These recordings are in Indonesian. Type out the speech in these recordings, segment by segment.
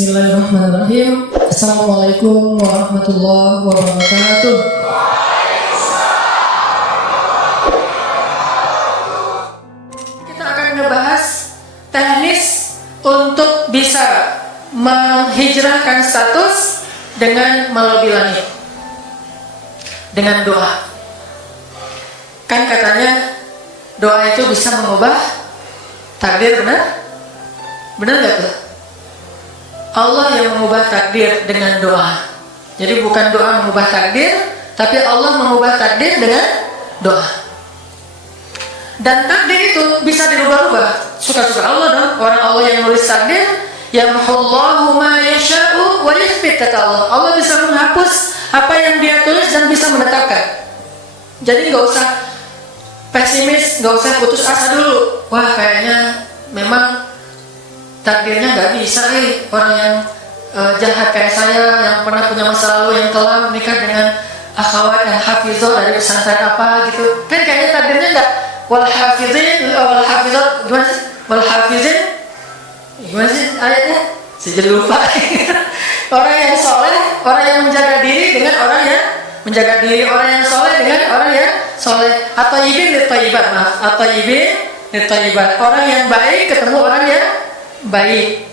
Bismillahirrahmanirrahim. Assalamualaikum warahmatullahi wabarakatuh. Kita akan ngebahas teknis untuk bisa menghijrahkan status dengan melobi langit dengan doa. Kan katanya doa itu bisa mengubah takdir, benar? Benar nggak tuh? Allah yang mengubah takdir dengan doa. Jadi bukan doa mengubah takdir, tapi Allah mengubah takdir dengan doa. Dan takdir itu bisa dirubah-rubah. Suka-suka Allah dong. Orang Allah yang nulis takdir, yamhullahu ma yasha'u wa yuthbit, kata Allah. Allah bisa menghapus apa yang Dia tulis dan bisa menetapkan. Jadi nggak usah pesimis, nggak usah putus asa dulu. Wah, kayaknya memang takdirnya nggak bisa, orang yang jahat kayak saya, yang pernah punya masa lalu yang kelam, menikah dengan akhwat yang hafizah dari pesantren apa gitu, kan kayaknya takdirnya nggak. Wal hafizin, wal hafizat, gimana sih? Wal hafizin, gimana sih ayatnya? Saya jadi lupa. Orang yang soleh, orang yang menjaga diri dengan orang yang menjaga diri, orang yang soleh dengan orang yang soleh. Atau ibin litaibat, maaf, atau ibin litaibat, orang yang baik ketemu orang yang baik.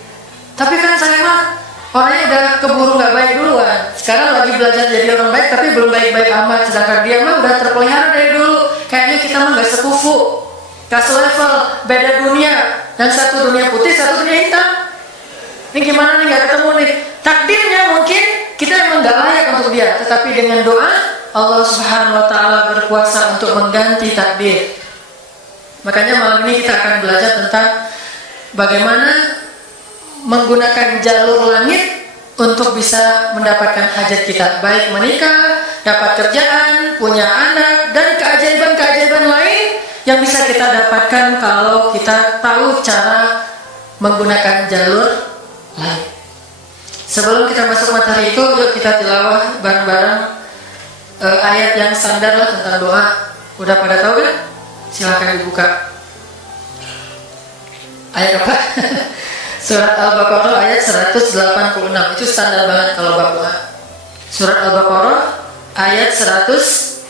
Tapi kan saya mah orangnya udah keburu nggak baik duluan. Sekarang lagi belajar jadi orang baik tapi belum baik-baik amat. Sedangkan dia mah udah terpelihara dari dulu. Kayaknya kita mah nggak sekufu, nggak selevel, beda dunia. Yang satu dunia putih, satu dunia hitam. Ini gimana nih, nggak ketemu nih. Takdirnya mungkin kita emang nggak layak untuk dia, tetapi dengan doa Allah Subhanahu Wa Taala berkuasa untuk mengganti takdir. Makanya malam ini kita akan belajar tentang bagaimana menggunakan jalur langit untuk bisa mendapatkan hajat kita, baik menikah, dapat kerjaan, punya anak, dan keajaiban-keajaiban lain yang bisa kita dapatkan kalau kita tahu cara menggunakan jalur langit. Sebelum kita masuk materi itu, yuk kita tilawah bareng-bareng ayat yang standar lah tentang doa. Udah pada tahu kan? Silakan dibuka. Ayat apa? Surat Al-Baqarah ayat 186. Itu standar banget kalau bab doa. Surat Al-Baqarah ayat 186.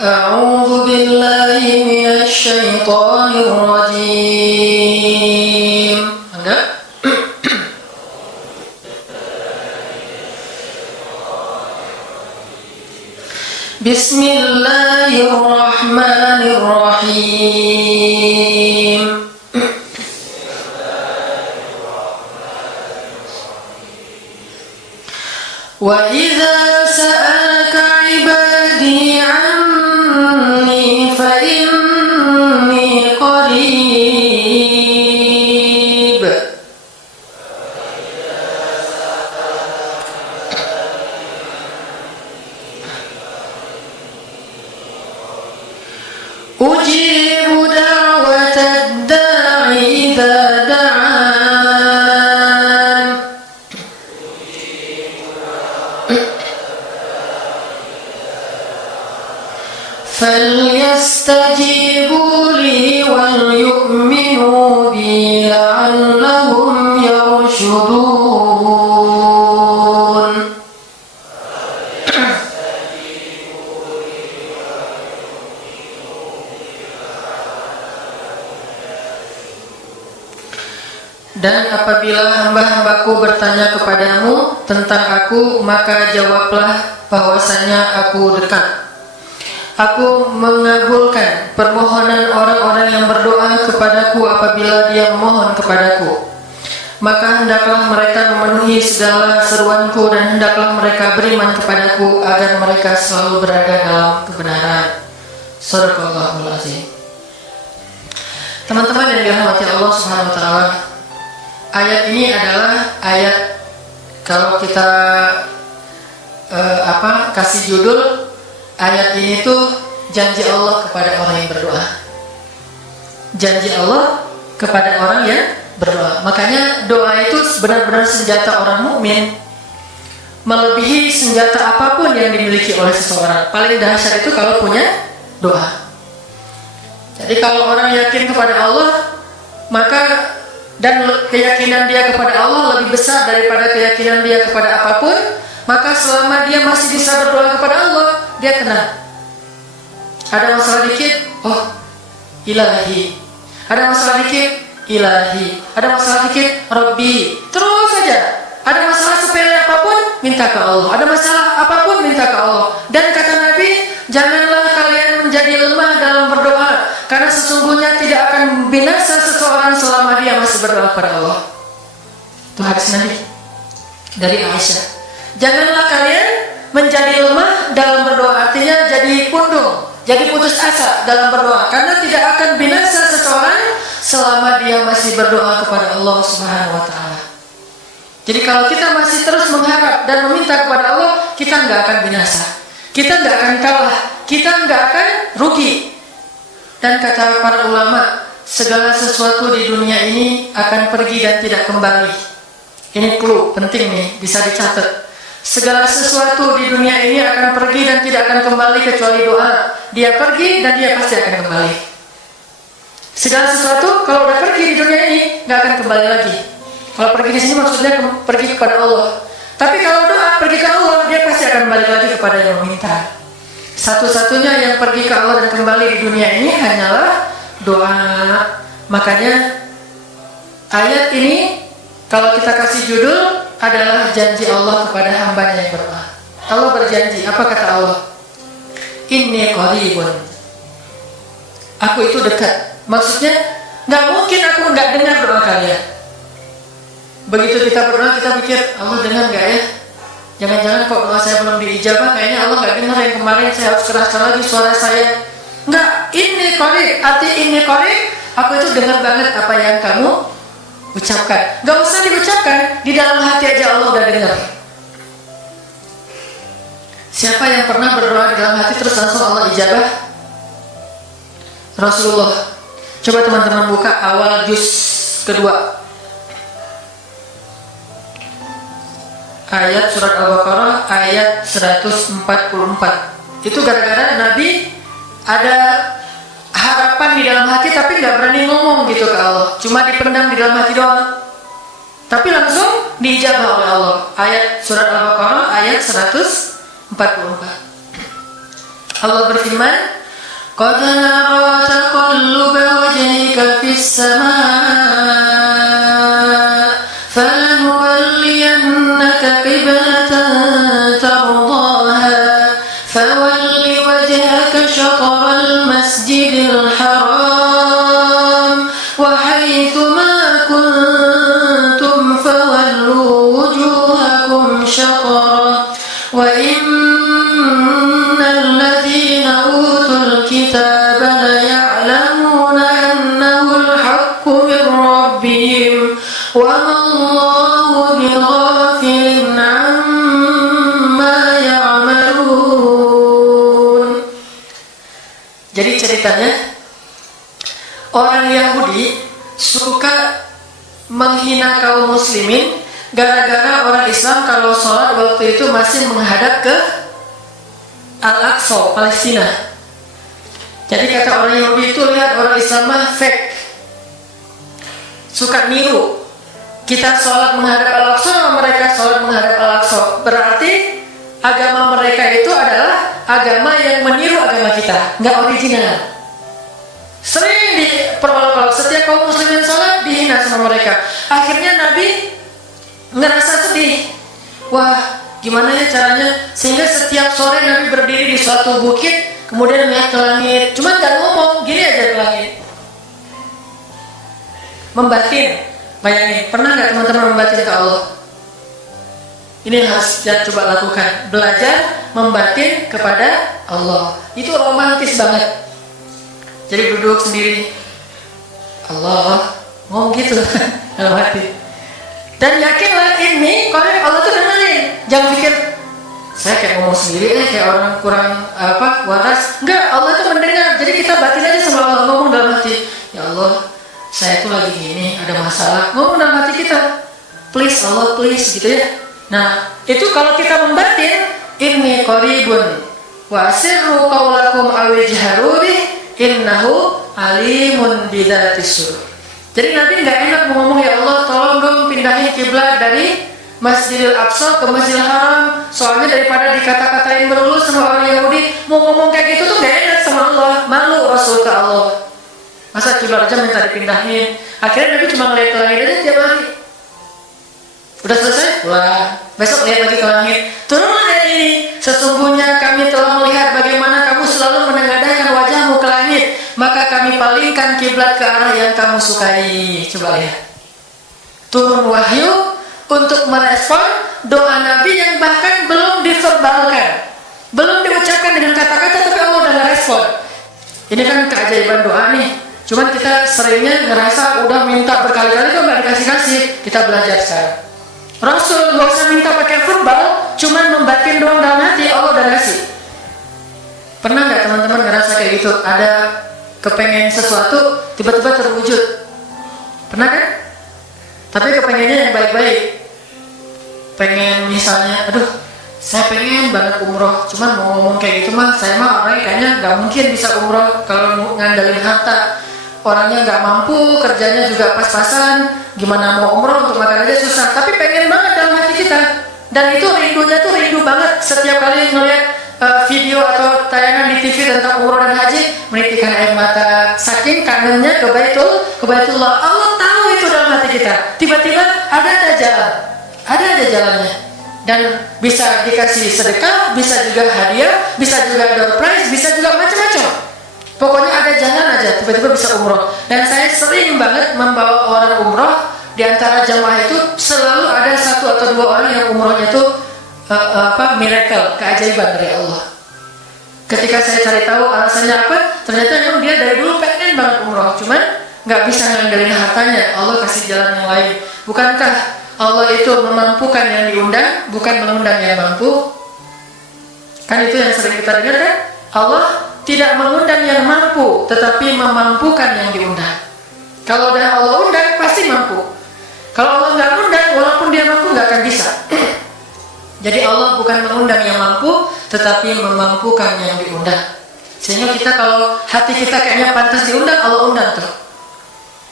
A'udzu billahi minasy syaithanir rajim. Enggak? Bismillahirrahmanirrahim. Wa idza sa'alaka 'ibadi 'anni fa inni qarib. Ujibu da'watad da'i idza da'an. Falyastajibu li wal yu'minu bi la'allahum yarshudun. Dan apabila hamba-hambaku bertanya kepadamu tentang aku, maka jawablah bahwasanya aku dekat. Aku mengabulkan permohonan orang-orang yang berdoa kepadaku apabila dia memohon kepadaku. Maka hendaklah mereka memenuhi segala seruanku dan hendaklah mereka beriman kepadaku agar mereka selalu berada dalam kebenaran. Shadaqallahul azim. Teman-teman yang dirahmati Allah Subhanahu wa taala, ayat ini adalah ayat, kalau kita kasih judul ayat ini tuh janji Allah kepada orang yang berdoa. Janji Allah kepada orang yang berdoa. Makanya doa itu benar-benar senjata orang mukmin. melebihi senjata apapun yang dimiliki oleh seseorang. Paling dahsyat itu kalau punya doa. Jadi kalau orang yakin kepada Allah, maka dan keyakinan dia kepada Allah lebih besar daripada keyakinan dia kepada apapun, maka selama dia masih bisa berdoa kepada Allah, dia tenang. Ada masalah dikit, oh ilahi. Ada masalah dikit, ilahi. Ada masalah dikit, Rabbi. Terus saja. Ada masalah sepele apapun, minta ke Allah. Ada masalah apapun, minta ke Allah. Dan kata Nabi, janganlah kalian menjadi lemah dalam berdoa, karena sesungguhnya tidak akan binasa seseorang selama dia masih berdoa kepada Allah. Itu hadis Nabi dari Aisyah. Janganlah kalian menjadi lemah dalam berdoa, artinya jadi pundung, jadi putus asa dalam berdoa, karena tidak akan binasa seseorang selama dia masih berdoa kepada Allah Subhanahu wa Ta'ala. Jadi kalau kita masih terus mengharap dan meminta kepada Allah, kita nggak akan binasa, kita nggak akan kalah, kita nggak akan rugi. Dan kata para ulama, segala sesuatu di dunia ini akan pergi dan tidak kembali. Ini clue penting nih, bisa dicatat. Segala sesuatu di dunia ini akan pergi dan tidak akan kembali kecuali doa. Dia pergi dan dia pasti akan kembali. Segala sesuatu kalau udah pergi di dunia ini nggak akan kembali lagi. Kalau pergi di sini maksudnya pergi kepada Allah. Tapi kalau doa pergi ke Allah, dia pasti akan balik lagi kepada yang meminta. Satu-satunya yang pergi ke Allah dan kembali di dunia ini hanyalah doa. Makanya ayat ini kalau kita kasih judul adalah janji Allah kepada hambanya yang berdoa. Allah berjanji, apa kata Allah? Inni qaribun. Aku itu dekat. Maksudnya nggak mungkin aku nggak dengar doa kalian. Begitu kita berdoa, kita pikir Allah dengar nggak ya? Jangan-jangan kok doa saya belum diijabah, kayaknya Allah nggak dengar yang kemarin, saya harus keraskan lagi suara saya. Nggak, ini qarib, arti ini qarib, aku itu dengar banget apa yang kamu ucapkan. Nggak usah diucapkan, di dalam hati aja Allah udah dengar. Siapa yang pernah berdoa di dalam hati terus langsung Allah ijabah? Rasulullah. Coba teman-teman buka awal juz kedua. Ayat surat Al-Baqarah ayat 144. Itu gara-gara Nabi ada harapan di dalam hati tapi nggak berani ngomong gitu ke Allah, cuma dipendam di dalam hati doang. Tapi langsung diijabah oleh Allah. Ayat surat Al-Baqarah ayat 144. Allah berfirman, "Qad nara taqalluba wajhika fis samaa, falanuwalliyannaka qiblatan tardaha, fawalli wajhaka syatral masjidil haram, wa haitsu ma kuntum fawallu wujuhakum syatrah, wa innal ladzina utul kitaba la ya'lamuna annahu al-haqqu min rabbihim wa ma Allahu bighafilin 'amma ya'malun." Jadi ceritanya orang Yahudi suka menghina kaum muslimin gara-gara orang Islam kalau sholat waktu itu masih menghadap ke Al-Aqsa, Palestina. Jadi kata orang Yahudi itu, lihat orang Islam mah fake, suka niru. Kita sholat menghadap Al-Aqsa, mereka sholat menghadap Al-Aqsa. Berarti agama mereka itu adalah agama yang meniru agama kita, nggak original. Sering diperolok-olok, setiap kaum muslimin sholat dihina sama mereka. Akhirnya Nabi ngerasa sedih. Wah, gimana ya caranya sehingga setiap sore Nabi berdiri di suatu bukit, kemudian melihat ke langit, cuma nggak ngomong, gini aja ke langit, membatin. Bayangin, pernah nggak teman-teman membatin ke Allah? Ini yang harus kita coba lakukan, belajar membatin kepada Allah. Itu romantis banget. Jadi duduk sendiri, Allah ngomong gitu dalam hati. Dan yakinlah ini, kalau Allah tuh dengerin. Jangan pikir saya kayak ngomong sendiri, kayak orang kurang waras. Enggak, Allah tuh mendengar. Jadi kita batin aja sama Allah, ngomong dalam hati, ya Allah, saya tuh lagi gini, ada masalah. Ngomong dalam hati kita, please Allah, please, gitu ya. Nah, itu kalau kita membatin, inni qaribun wa asirru qaulakum aw ijharu bih innahu alimun bidzatis sudur. Jadi Nabi nggak enak mau ngomong, ya Allah tolong dong pindahin kiblat dari Masjidil Aqsa ke Masjidil Haram, soalnya daripada dikata-katain melulu sama orang Yahudi, mau ngomong kayak gitu tuh nggak enak sama Allah, malu Rasul ke Allah. Masa kiblat aja minta dipindahin. Akhirnya Nabi cuma ngeliat ke langit aja tiap hari. Udah selesai? Wah, besok lihat lagi ke langit. Turunlah ayat ini. Sesungguhnya kami telah melihat bagaimana kamu selalu menengadahkan wajahmu ke langit, maka kami palingkan kiblat ke arah yang kamu sukai. Coba lihat. Turun wahyu untuk merespon doa Nabi yang bahkan belum diverbalkan, belum diucapkan dengan kata-kata, tapi Allah udah ngerespon. Ini kan keajaiban doa nih. Cuman kita seringnya ngerasa udah minta berkali-kali kok nggak dikasih-kasih. Kita belajar sekarang. Rasul nggak usah minta pakai verbal, cuman membatin doang dalam hati, Allah udah ngasih. Pernah nggak teman-teman ngerasa kayak gitu? Ada kepengen sesuatu, tiba-tiba terwujud. Pernah kan? Tapi kepengennya yang baik-baik. Pengen misalnya, aduh, saya pengen banget umroh, cuman mau ngomong kayak gitu mah, saya mah orangnya kayaknya nggak mungkin bisa umroh kalau ngandalin harta. Orangnya nggak mampu, kerjanya juga pas-pasan, gimana mau umroh untuk makan aja susah. Tapi pengen banget dalam hati kita, dan itu rindunya tuh rindu banget. Setiap kali ngeliat video atau tayangan di TV tentang umroh dan haji, menitikkan air mata, saking kangennya ke Baitullah. Allah tahu itu dalam hati kita. Tiba-tiba ada aja jalannya, dan bisa dikasih sedekah, bisa juga hadiah, bisa juga door prize, bisa juga macam-macam. Pokoknya ada jalan aja, tiba-tiba bisa umroh. Dan saya sering banget membawa orang umroh. Di antara jamaah itu selalu ada 1 atau 2 orang yang umrohnya itu miracle, keajaiban dari Allah. Ketika saya cari tahu alasannya apa, ternyata memang dia dari dulu pengen banget umroh, cuman nggak bisa ngandelin hartanya. Allah kasih jalan yang lain. Bukankah Allah itu memampukan yang diundang, bukan mengundang yang mampu? Kan itu yang sering kita dengar kan? Allah tidak mengundang yang mampu, tetapi memampukan yang diundang. Kalau udah Allah undang, pasti mampu. Kalau Allah nggak undang, walaupun dia mampu, nggak akan bisa. Jadi Allah bukan mengundang yang mampu, tetapi memampukan yang diundang. Sehingga kita kalau hati kita kayaknya pantas diundang, Allah undang tuh.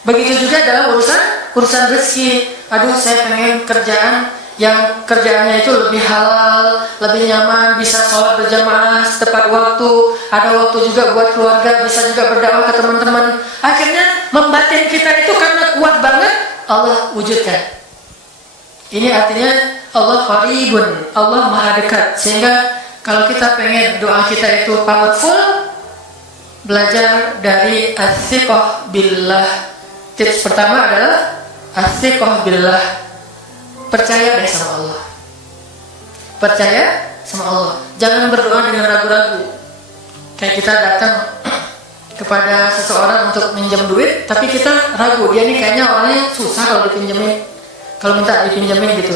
Begitu juga dalam urusan rezeki. Aduh, saya pengen kerjaan yang kerjaannya itu lebih halal, lebih nyaman, bisa sholat berjamaah tepat waktu, ada waktu juga buat keluarga, bisa juga berdakwah ke teman-teman. Akhirnya membatin kita itu karena kuat banget, Allah wujudkan. Ini artinya Allah qaribun, Allah maha dekat. Sehingga kalau kita pengen doa kita itu powerful, belajar dari as-siqah billah. Tips pertama adalah as-siqah billah. Percaya deh sama Allah. Percaya sama Allah. Jangan berdoa dengan ragu-ragu. Kayak kita datang kepada seseorang untuk minjam duit, tapi kita ragu, dia ini kayaknya orangnya susah kalau dipinjemin. Kalau minta dipinjemin gitu,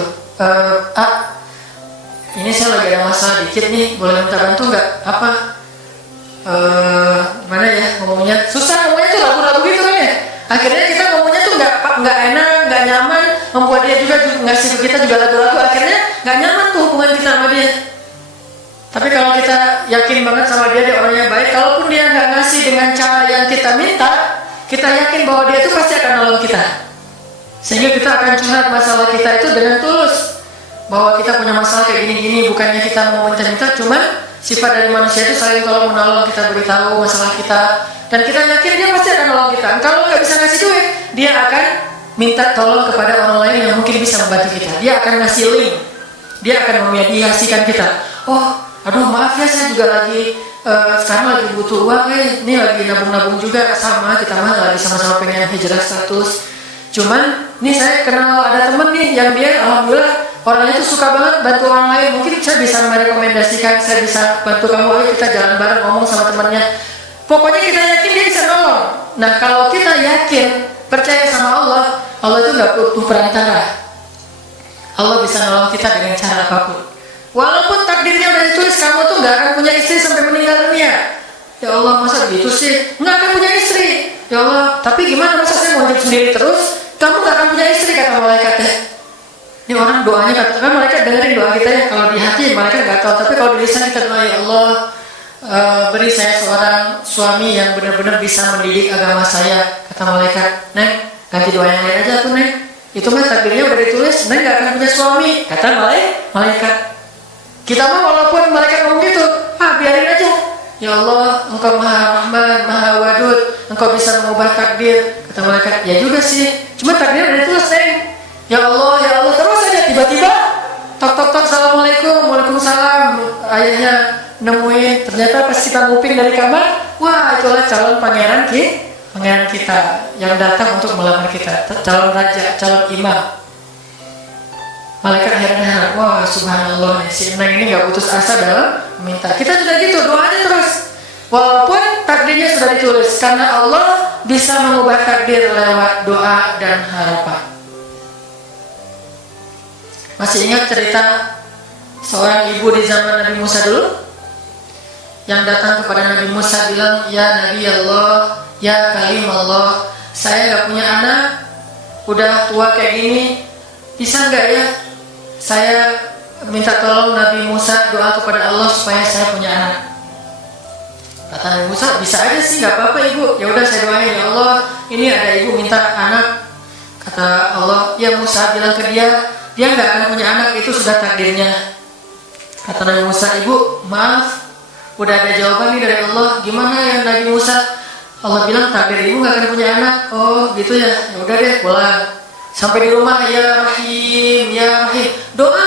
ini saya lagi ada masalah dikit nih, boleh minta bantu nggak? Gimana ya ngomongnya? Susah ngomongnya tuh ragu-ragu gitu kan ya. Akhirnya kita ngomongnya tuh nggak enak, nggak nyaman, membuat dia juga ngasih ke kita juga ragu-ragu. Akhirnya nggak nyaman tuh hubungan kita sama dia. Tapi kalau kita yakin banget sama dia orangnya baik, kalaupun dia nggak ngasih dengan cara yang kita minta, kita yakin bahwa dia itu pasti akan nolong kita. Sehingga kita akan curhat masalah kita itu dengan tulus, bahwa kita punya masalah kayak gini-gini, bukannya kita mau minta-minta, cuman sifat dari manusia itu saling tolong menolong. Kita beritahu masalah kita, dan kita yakin dia pasti akan nolong kita. Kalau nggak bisa ngasih duit, dia akan minta tolong kepada orang lain yang mungkin bisa membantu kita. Dia akan ngasih link, dia akan memediasikan kita. Oh, aduh maaf ya, saya juga lagi sekarang lagi butuh uang, ini lagi nabung-nabung juga, sama kita mah lagi sama-sama pengen hijrah status. Cuman nih saya kenal ada temen nih yang dia alhamdulillah orangnya tuh suka banget bantu orang lain. Mungkin saya bisa merekomendasikan, saya bisa bantu kamu, ayo kita jalan bareng ngomong sama temannya. Pokoknya kita yakin dia bisa nolong. Nah kalau kita yakin, percaya sama Allah, Allah itu nggak butuh perantara. Allah bisa nolong kita dengan cara apapun. Walaupun takdirnya udah ditulis kamu tuh nggak akan punya istri sampai meninggal dunia. Ya Allah, masa gitu sih? Nggak akan punya istri. Ya Allah, tapi gimana masa saya mau hidup sendiri terus? Kamu nggak akan punya istri, kata malaikatnya. Ini orang doanya katakan mereka dengerin doa kita ya. Kalau di hati mereka nggak tahu, tapi kalau di lisan kita doa, ya Allah, beri saya seorang suami yang benar-benar bisa mendidik agama saya. Kata malaikat, Neng, ganti doa yang lain aja tuh, Neng. Itu mah takdirnya udah ditulis, Neng nggak akan punya suami. Kata malaikat. Kita mah walaupun malaikat ngomong gitu, biarin aja. Ya Allah, Engkau Maha Rahman, Maha Wadud, Engkau bisa mengubah takdir. Kata malaikat, ya juga sih. Cuma takdirnya udah ditulis, Neng. Ya Allah, terus aja tiba-tiba tok, assalamualaikum, waalaikumsalam. Ayahnya nemuin, ternyata pas kita nguping dari kamar, wah itulah calon pangeran kita yang datang untuk melamar kita, calon raja, calon imam. Malaikat heran, wah subhanallah nih, si Neng ini gak putus asa dalam meminta. Kita juga gitu, doanya terus. Walaupun takdirnya sudah ditulis, karena Allah bisa mengubah takdir lewat doa dan harapan. Masih ingat cerita seorang ibu di zaman Nabi Musa dulu? Yang datang kepada Nabi Musa bilang, ya Nabi Allah, ya Kalim Allah, saya gak punya anak, udah tua kayak gini, bisa gak ya saya minta tolong Nabi Musa doa kepada Allah supaya saya punya anak. Kata Nabi Musa, bisa aja sih, gak apa-apa ibu. Ya udah saya doain, ya Allah, ini ada ibu minta anak. Kata Allah, ya Musa bilang ke dia nggak akan punya anak, itu sudah takdirnya. Kata Nabi Musa, ibu maaf, udah ada jawaban nih dari Allah. Gimana ya Nabi Musa? Allah bilang takdir ibu nggak akan punya anak. Oh gitu ya, ya udah deh pulang. Sampai di rumah, ya Rahim, doa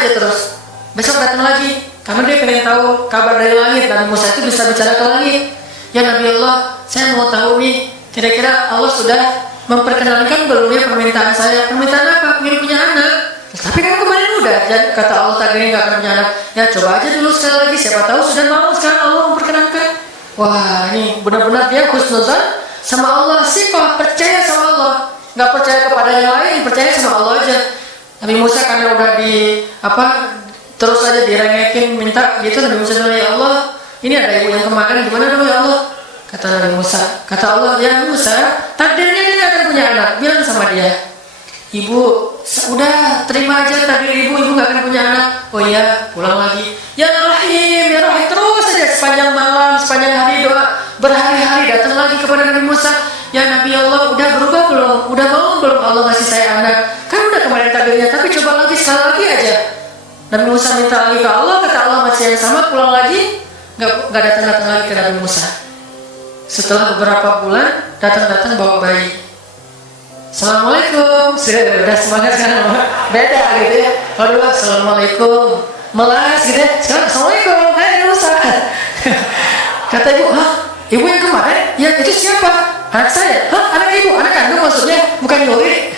aja terus. Besok datang lagi, karena dia pengen tahu kabar dari langit. Nabi Musa itu bisa bicara ke langit. Ya Nabi Allah, saya mau tahu nih, kira-kira Allah sudah memperkenalkan belum ya permintaan saya? Permintaan apa? Ingin punya anak. Tapi kan kemarin udah, kata Allah takdirnya nggak akan punya anak. Ya coba aja dulu sekali lagi, siapa tahu sudah mau sekarang Allah memperkenalkan. Wah ini benar-benar dia husnuzan sama Allah, sifat percaya sama Allah, nggak percaya kepada yang lain, percaya sama Allah aja. Nabi Musa karena udah terus aja direngekin minta gitu, Nabi Musa bilang, ya Allah, ini ada ibu yang kemarin, gimana dong ya Allah? Kata Nabi Musa, kata Allah, ya Musa, takdirnya dia akan punya anak. Bilang sama dia, ibu, udah terima aja takdir ibu nggak akan punya anak. Oh iya, pulang lagi. Ya Rahim, terus aja sepanjang malam, sepanjang hari doa, berhari-hari datang lagi kepada Nabi Musa. Ya Nabi Allah, udah berubah belum? Udah mau belum Allah ngasih saya anak? Kan udah kemarin takdirnya, tapi coba lagi sekali lagi aja. Nabi Musa minta lagi ke Allah, kata Allah masih yang sama, pulang lagi, nggak datang lagi ke Nabi Musa. Setelah beberapa bulan datang bawa bayi. Assalamualaikum, sudah semangat sekarang, beda gitu ya. Kalau dulu assalamualaikum, melas gitu ya. Sekarang assalamualaikum, hai Musa. Kata ibu, ibu yang kemarin? Ya itu siapa? Anak saya. Anak ibu, anak kandung maksudnya, bukan Yuri.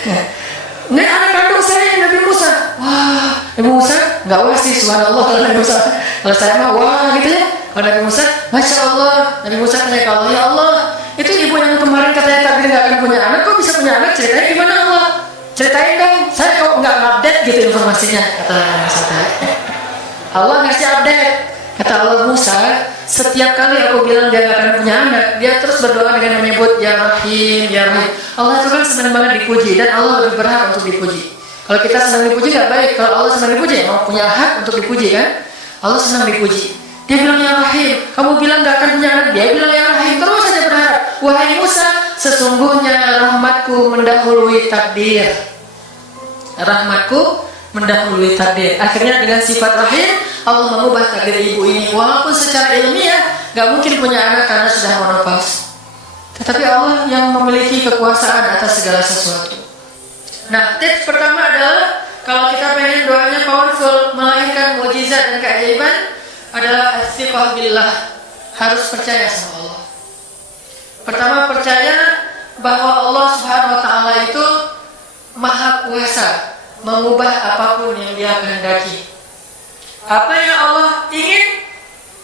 Ini anak kandung saya Nabi Musa. Wah, Nabi Musa nggak wah sih, subhanallah kalau Nabi Musa. Kalau saya mah wah gitu ya. Kalau Nabi Musa, masya Allah. Nabi Musa tanya ke Allah, ya Allah, itu ibu yang kemarin katanya takdir nggak akan punya anak, kok bisa punya anak? Ceritanya gimana Allah? Ceritain dong. Saya kok nggak update gitu informasinya. Kata Musa. Allah ngasih update. Kata Allah, Musa, setiap kali aku bilang dia nggak akan punya anak, dia terus berdoa dengan menyebut ya Rahim, ya Rahim. Allah itu kan senang banget dipuji, dan Allah lebih berhak untuk dipuji. Kalau kita senang dipuji nggak baik. Kalau Allah senang dipuji, emang punya hak untuk dipuji kan? Allah senang dipuji. Dia bilang ya Rahim, kamu bilang gak akan punya anak, dia bilang ya Rahim, terus saja berharap. Wahai Musa, sesungguhnya rahmatku mendahului takdir. Rahmatku mendahului takdir. Akhirnya dengan sifat Rahim, Allah mengubah takdir ibu ini. Walaupun secara ilmiah gak mungkin punya anak karena sudah menopause, tetapi Allah yang memiliki kekuasaan atas segala sesuatu. Nah, tips pertama adalah kalau kita pengen doanya powerful, melahirkan mukjizat dan keajaiban, adalah istiqah billah, harus percaya sama Allah. Pertama, percaya bahwa Allah Subhanahu wa taala itu maha kuasa mengubah apapun yang Dia kehendaki. Apa yang Allah ingin,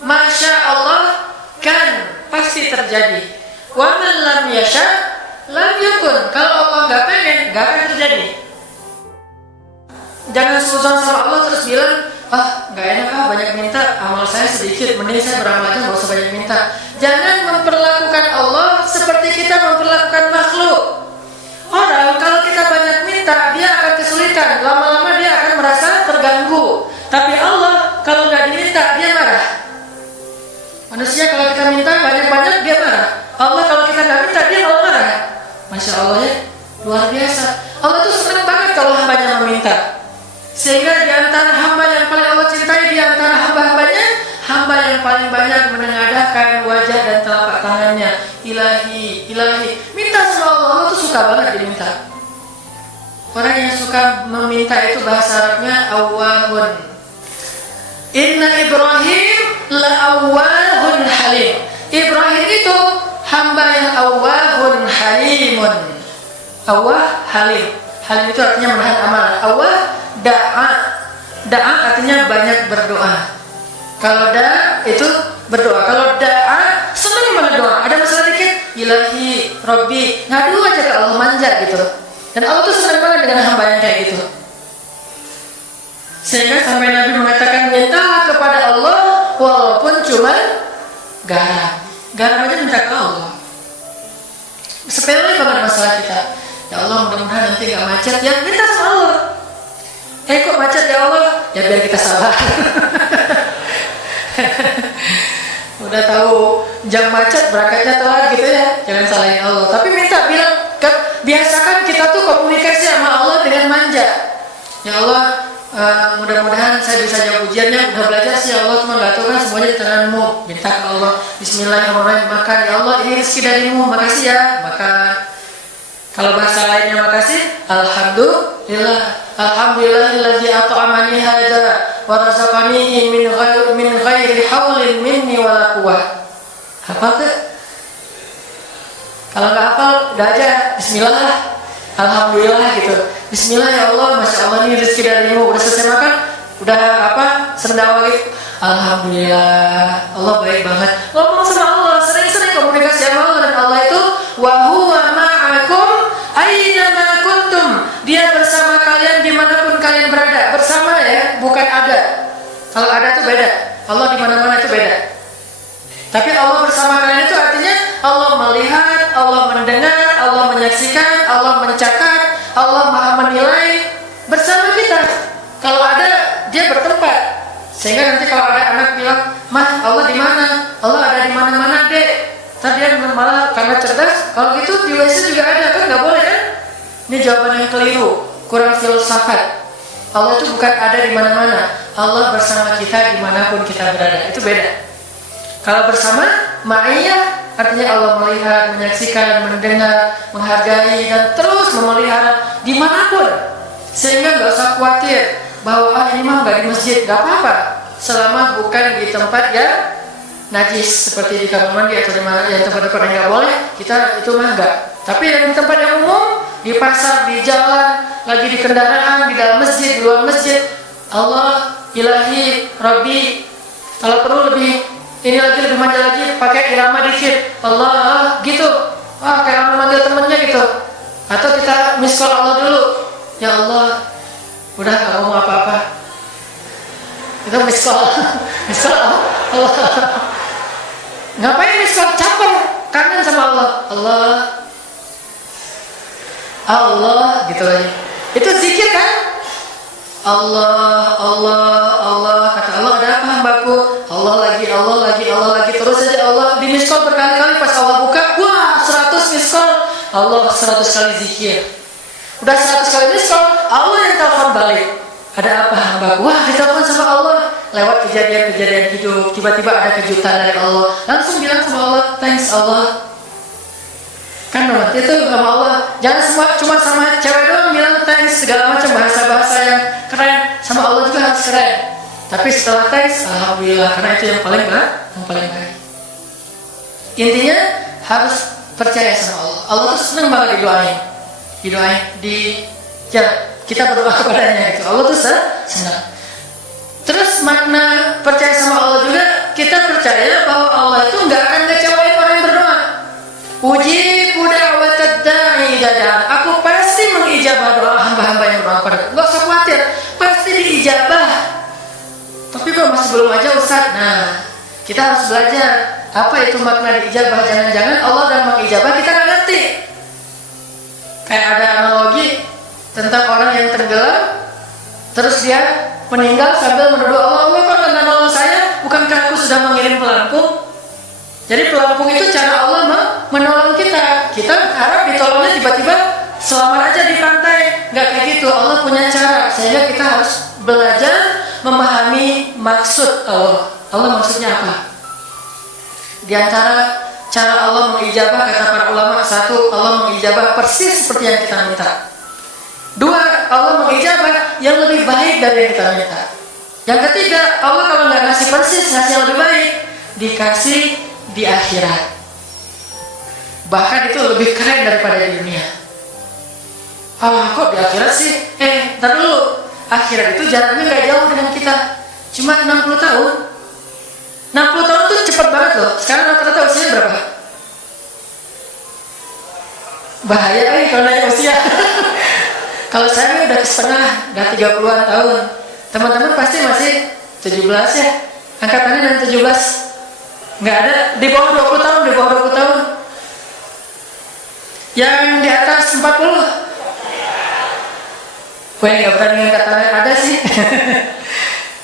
masya Allah kan pasti terjadi. Wa man lam yasha lam yakun. Kalau Allah nggak pengen, nggak akan terjadi. Jangan suzon sama Allah terus bilang, nggak enak banyak minta, amal saya sedikit, mending saya beramal aja, nggak usah banyak minta. Jangan memperlakukan Allah seperti kita memperlakukan makhluk. Orang kalau kita banyak minta, dia akan kesulitan, lama-lama dia Manusia kalau kita minta banyak-banyak dia marah. Allah kalau kita nggak minta dia malah marah. Masya Allah ya, luar biasa. Allah tuh senang banget kalau hambanya meminta. Sehingga di antara hamba yang paling Allah cintai di antara hamba-hambanya, hamba yang paling banyak menengadahkan wajah dan telapak tangannya. Ilahi, ilahi. Minta sama Allah, Allah tuh suka banget diminta. Orang yang suka meminta itu bahasa Arabnya awwahun. Inna Ibrahim la awwahun halim. Ibrahim itu hamba yang awwahun halimun. Awwah halim. Halim itu artinya menahan amarah. Awwah da'a. Da'a artinya banyak berdoa. Kalau da itu berdoa. Kalau da'a senang banget doa. Ada masalah dikit, ilahi, Robbi, ngadu aja ke Allah, manja gitu. Dan Allah tuh senang banget dengan hamba yang kayak gitu. Sehingga sampai Nabi mengatakan minta kepada Allah walaupun cuma garam. Garam aja minta ke Allah. Sepele banget masalah kita. Ya Allah, mudah-mudahan nanti gak macet. Ya minta sama Allah. Kok macet ya Allah? Ya biar kita sabar. Udah tahu jam macet berangkatnya telat gitu ya, jangan salahin Allah. Tapi minta, bilang, biasakan kita tuh komunikasi sama Allah dengan manja. Ya Allah, mudah-mudahan saya bisa jawab ujiannya. Udah belajar sih ya Allah, cuma gak tahu kan semuanya di tanganmu. Minta ke Allah, Bismillahirrahmanirrahim, makan. Ya Allah, ini rezeki darimu, makasih ya, makan. Kalau bahasa lainnya makasih, alhamdulillah, alhamdulillahilladzi at'amani hadza wa razaqani min ghairi haulin minni wala quwwah. Hafal tuh? Kalau nggak hafal, udah aja bismillah, alhamdulillah gitu. Bismillah ya Allah, masya Allah ini rezeki darimu. Udah selesai makan, udah sendawa gitu. Alhamdulillah, Allah baik banget. Ngomong sama Allah, sering-sering komunikasi sama Allah, dan Allah itu wa huwa ma'akum aina ma kuntum. Dia bersama kalian dimanapun kalian berada. Bersama ya, bukan ada. Kalau ada itu beda. Allah di mana-mana itu beda. Tapi Allah bersama kalian itu artinya Allah melihat, Allah mendengar, Allah menyaksikan, Allah mencatat, Allah maha menilai bersama kita. Kalau ada, dia bertempat. Sehingga nanti kalau ada anak bilang, "Mah, Allah di mana?" Allah ada di mana-mana, Dek. Tadi dia malah karena cerdas, kalau gitu di WC juga ada, kan nggak boleh kan? Ini jawaban yang keliru, kurang filsafat. Allah itu bukan ada di mana-mana. Allah bersama kita dimanapun kita berada. Itu beda. Kalau bersama, ma'iyah artinya Allah melihat, menyaksikan, mendengar, menghargai, dan terus memelihara dimanapun. Sehingga nggak usah khawatir bahwa ini mah nggak di masjid, nggak apa-apa. Selama bukan di tempat yang najis seperti di kamar mandi atau di mana ya, tempat-tempat yang nggak boleh, kita itu mah nggak. Tapi yang di tempat yang umum, di pasar, di jalan, lagi di kendaraan, di dalam masjid, di luar masjid, Allah, ilahi, Rabbi. Kalau perlu lebih ini lagi lebih manja lagi, pakai irama dikit, Allah gitu. Kayak orang manggil temennya gitu. Atau kita miss call Allah dulu. Ya Allah, udah nggak ngomong apa-apa. Itu miss call, miss call Allah. Ngapain miss call? Caper, kangen sama Allah. Allah, Allah gitu lagi. Itu zikir kan? Allah, Allah, Allah. Kata Allah, ada apa hambaku? Allah lagi, Allah lagi, Allah lagi. Terus saja Allah di miss call berkali-kali. Pas Allah buka, wah 100 miss call. Allah 100 kali zikir. Udah 100 kali miss call, Allah yang telepon balik. Ada apa hambaku? Wah, ditelepon sama Allah. Lewat kejadian-kejadian hidup, tiba-tiba ada kejutan dari Allah. Langsung bilang sama Allah, thanks Allah. Kan berarti itu sama Allah. Jangan semua cuma sama cewek doang bilang thanks, segala macam bahasa-bahasa yang keren. Sama Allah juga harus keren. Tapi setelah thanks, alhamdulillah, karena itu yang paling baik. Intinya harus percaya sama Allah. Allah tuh senang banget didoain, kita berdoa kepadanya gitu. Allah tuh senang. Terus makna percaya sama Allah juga, kita percaya bahwa Allah itu nggak akan ngecewain orang yang berdoa. Ujibu da'watad da'i idza da'an. Aku pasti mengijabah doa hamba-hamba yang berdoa padaku. Enggak usah khawatir, pasti diijabah. Tapi kok masih belum aja Ustaz. Nah, kita harus belajar apa itu makna diijabah. Jangan-jangan Allah udah mengijabah kita nggak ngerti. Kayak ada analogi tentang orang yang tenggelam, terus dia meninggal sambil berdoa, Allah kok nggak nolong saya? Bukankah aku sudah mengirim pelampung? Jadi pelampung itu cara Allah menolong kita. Kita harap ditolongnya tiba-tiba selamat aja di pantai. Nggak kayak gitu. Allah punya cara. Sehingga kita harus belajar memahami maksud Allah. Allah maksudnya apa? Di antara cara Allah mengijabah, kata para ulama, satu, Allah mengijabah persis seperti yang kita minta. Dua, Allah mengijabah yang lebih baik dari yang kita minta. Yang ketiga, Allah kalau nggak ngasih persis, ngasih yang lebih baik, dikasih di akhirat. Bahkan itu lebih keren daripada di dunia. Kok di akhirat sih? Ntar dulu. Akhirat itu jaraknya nggak jauh dengan kita. Cuma 60 tahun. 60 tahun itu cepat banget loh. Sekarang rata-rata usianya berapa? Bahaya kalau nanya usia. Kalau saya udah setengah, udah 30-an tahun. Teman-teman pasti masih 17 ya. Angkatannya dan 17. Nggak ada, di bawah 20 tahun, di bawah 20 tahun. Yang di atas 40. Gue nggak berani ngangkat tangan, ada sih.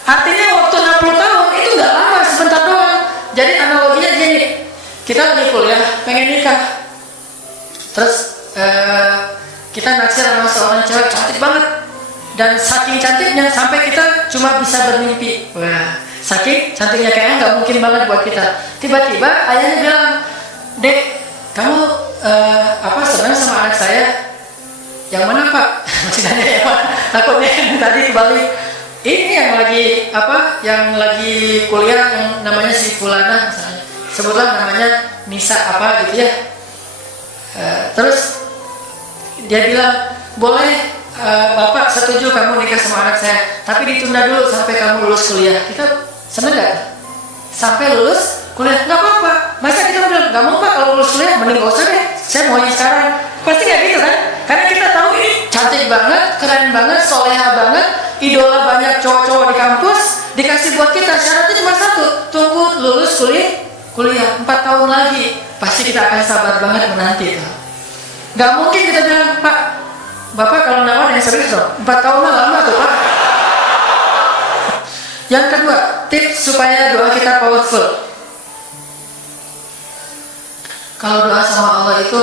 Artinya waktu 60 tahun itu nggak lama, sebentar doang. Jadi analoginya gini, kita lagi kuliah, pengen nikah. Terus kita naksir sama seorang cewek cantik banget. Dan saking cantiknya sampai kita cuma bisa bermimpi. Wah, saking cantiknya kayaknya nggak mungkin banget buat kita. Tiba-tiba ayahnya bilang, "Dek, kamu senang sama anak saya?" "Yang mana, Pak?" Masih nanya ya, Pak. Takutnya tadi kembali. Ini yang lagi kuliah yang namanya si Fulana misalnya. Sebutlah namanya Nisa apa gitu ya. Terus dia bilang, "Boleh, Bapak setuju kamu nikah sama anak saya, tapi ditunda dulu sampai kamu lulus kuliah." Kita seneng gak? Sampai lulus kuliah? Gak apa-apa. Masa kita bilang, "Gak mau Pak, kalau lulus kuliah mending gak usah deh, saya maunya sekarang." Pasti gak gitu kan? Karena kita tahu ini cantik banget, keren banget, soleha banget, idola banyak cowok-cowok di kampus, dikasih buat kita. Syaratnya cuma satu, tunggu lulus kuliah 4 tahun lagi. Pasti kita akan sabar banget menanti itu. Gak mungkin kita bilang, "Pak, Bapak kalau nawar yang serius dong, 4 tahun lama tuh Pak." Yang kedua, tips supaya doa kita powerful. Kalau doa sama Allah itu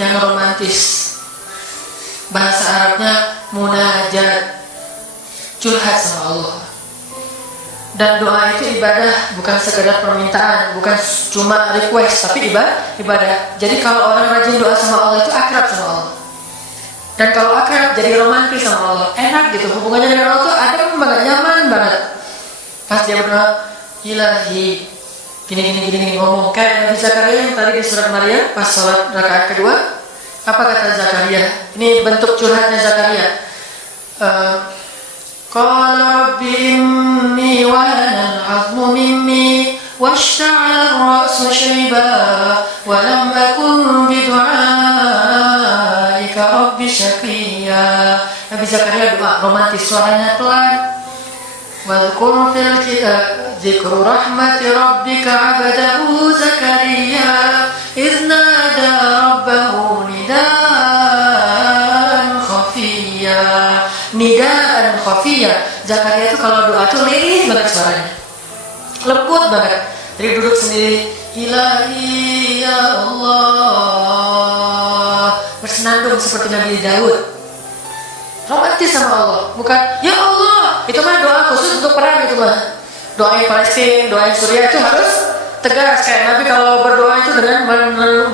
yang romantis. Bahasa Arabnya munajat, curhat sama Allah. Dan doa itu ibadah, bukan sekedar permintaan, bukan cuma request, tapi ibadah. Jadi kalau orang rajin doa sama Allah itu akrab sama Allah. Dan kalau akrab jadi romantis sama Allah, enak gitu. Hubungannya dengan Allah tuh adem banget, nyaman banget. Pas dia berdoa, "Ilahi," gini ngomong kayak Nabi Zakaria yang tadi di surat Maryam pas sholat rakaat kedua. Apa kata Zakaria? Ini bentuk curhatnya Zakaria. Qala rabbi inni wahana al-'azmu minni washta'ala ar-ra'su shayba wa lam akun bidu'aika rabbi syaqiyya. Nabi Zakaria doa romantis, suaranya pelan. Wadhkur fil dzikru rahmati rabbika 'abdahu Zakaria idz nada rabbahu nidaan khafiyya. Zakaria itu kalau doa tuh lirih banget suaranya, lembut banget. Jadi duduk sendiri, "Ilahi ya Allah," bersenandung seperti Nabi Daud. Romantis sama Allah, bukan "Ya Allah." Itu mah doa khusus untuk perang, itu mah doa yang Palestina, doa yang Suriah itu harus tegas. Kayak Nabi kalau berdoa itu dengan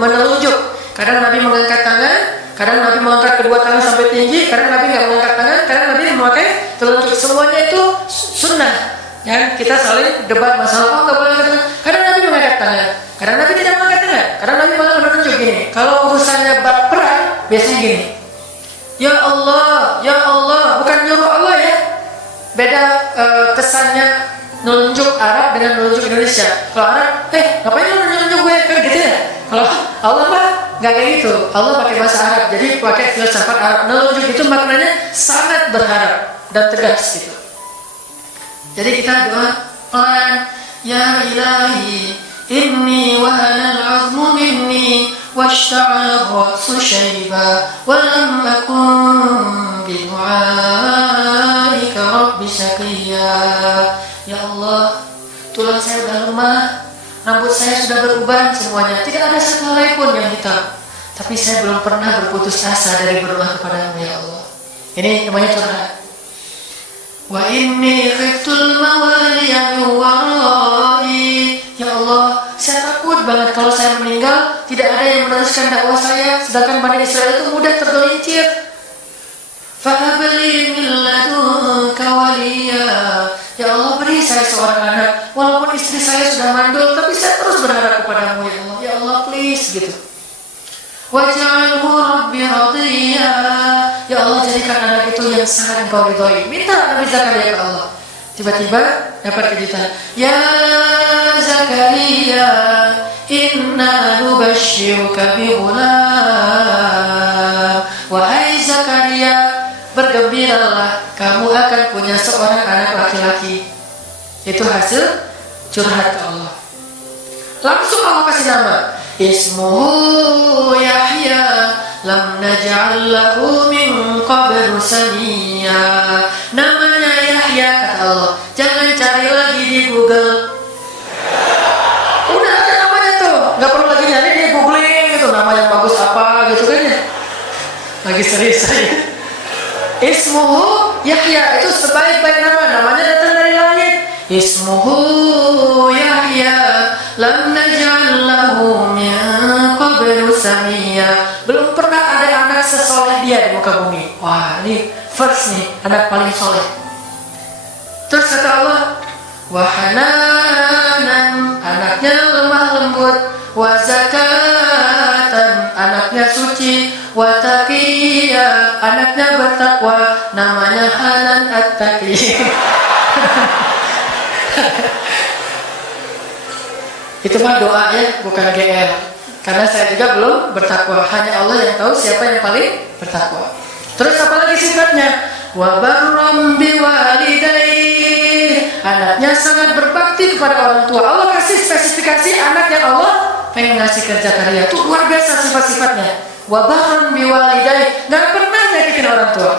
menelunjuk. Kadang Nabi mengangkat tangan, kadang Nabi mengangkat kedua tangan sampai tinggi, kadang Nabi nggak mengangkat tangan, kadang Nabi memakai telunjuk. Semuanya itu sunnah. Ya, kita saling debat masalah nggak boleh angkat tangan. Kadang Nabi mengangkat tangan, kadang Nabi tidak mengangkat tangan, kadang Nabi malah menunjuk gini. Kalau urusannya bab perang, biasanya gini, "Ya Allah, ya Allah," bukan nyuruh Allah ya. Beda kesannya nunjuk Arab dengan nunjuk Indonesia. Kalau Arab, ngapain lu nunjuk gue? Kan gitu ya. Kalau Allah mah nggak kayak gitu. Allah pakai bahasa Arab, jadi pakai filsafat Arab. Nunjuk itu maknanya sangat berharap dan tegas gitu. Jadi kita doa pelan, "Ya Ilahi, inni wahana al-'azmu minni washta'ala ar-ra'su shayba wa lam akun bidu'aika rabbi syaqiyya." Ya Allah, tulang saya udah lemah, rambut saya sudah beruban semuanya, tidak ada satu helai pun yang hitam. Tapi saya belum pernah berputus asa dari berdoa kepadamu ya Allah. Ini namanya curhat. Wa inni khiftul mawaliya min warai. Ya Allah, saya takut banget kalau saya meninggal tidak ada yang meneruskan dakwah saya, sedangkan Bani Israel itu mudah tergelincir. Fahabli min ladunka waliya. Ya Allah, beri saya seorang anak. Walaupun istri saya sudah mandul, tapi saya terus berharap kepadamu ya Allah. Ya Allah, please gitu. Waj'alhu rabbi radiyya. Ya Allah, jadikan anak itu yang sangat Engkau ridhoi. Minta Nabi Zakaria ke Allah. Tiba-tiba dapat kejutan. Ya Zakaria, inna nubashshiruka bi ghulam. Wahai Zakaria, bergembiralah, kamu akan punya seorang anak laki-laki. Itu hasil curhat ke Allah. Langsung Allah kasih nama. Ismuhu Yahya, lam naj'al lahu min qablu samiyya. Namanya Yahya, kata Allah. Jangan cari lagi di Google. Udah ada namanya tuh, nggak perlu lagi nyari di googling gitu, nama yang bagus apa gitu kan ya. Lagi serius saya. Ismuhu Yahya, itu sebaik-baik nama, namanya datang dari langit. Ismuhu Yahya, lam naj'al lahu min qablu samiyya. Belum pernah ada anak sesoleh dia di muka bumi. Wah, ini first nih, anak paling soleh. Terus kata Allah, wa hananan, anaknya lemah lembut, wa zakatan, anaknya suci, wa taqiyya, anaknya bertakwa, namanya Hanan At-Taqi. Itu mah doa ya, bukan GR. Karena saya juga belum bertakwa. Hanya Allah yang tahu siapa yang paling bertakwa. Terus apa lagi sifatnya? Wa barram biwalidayhi, anaknya sangat berbakti kepada orang tua. Allah kasih spesifikasi anak yang Allah pengen ngasih kerja karya. Itu luar biasa sifat-sifatnya. Wa barram biwalidayhi, enggak pernah nyakitin orang tua.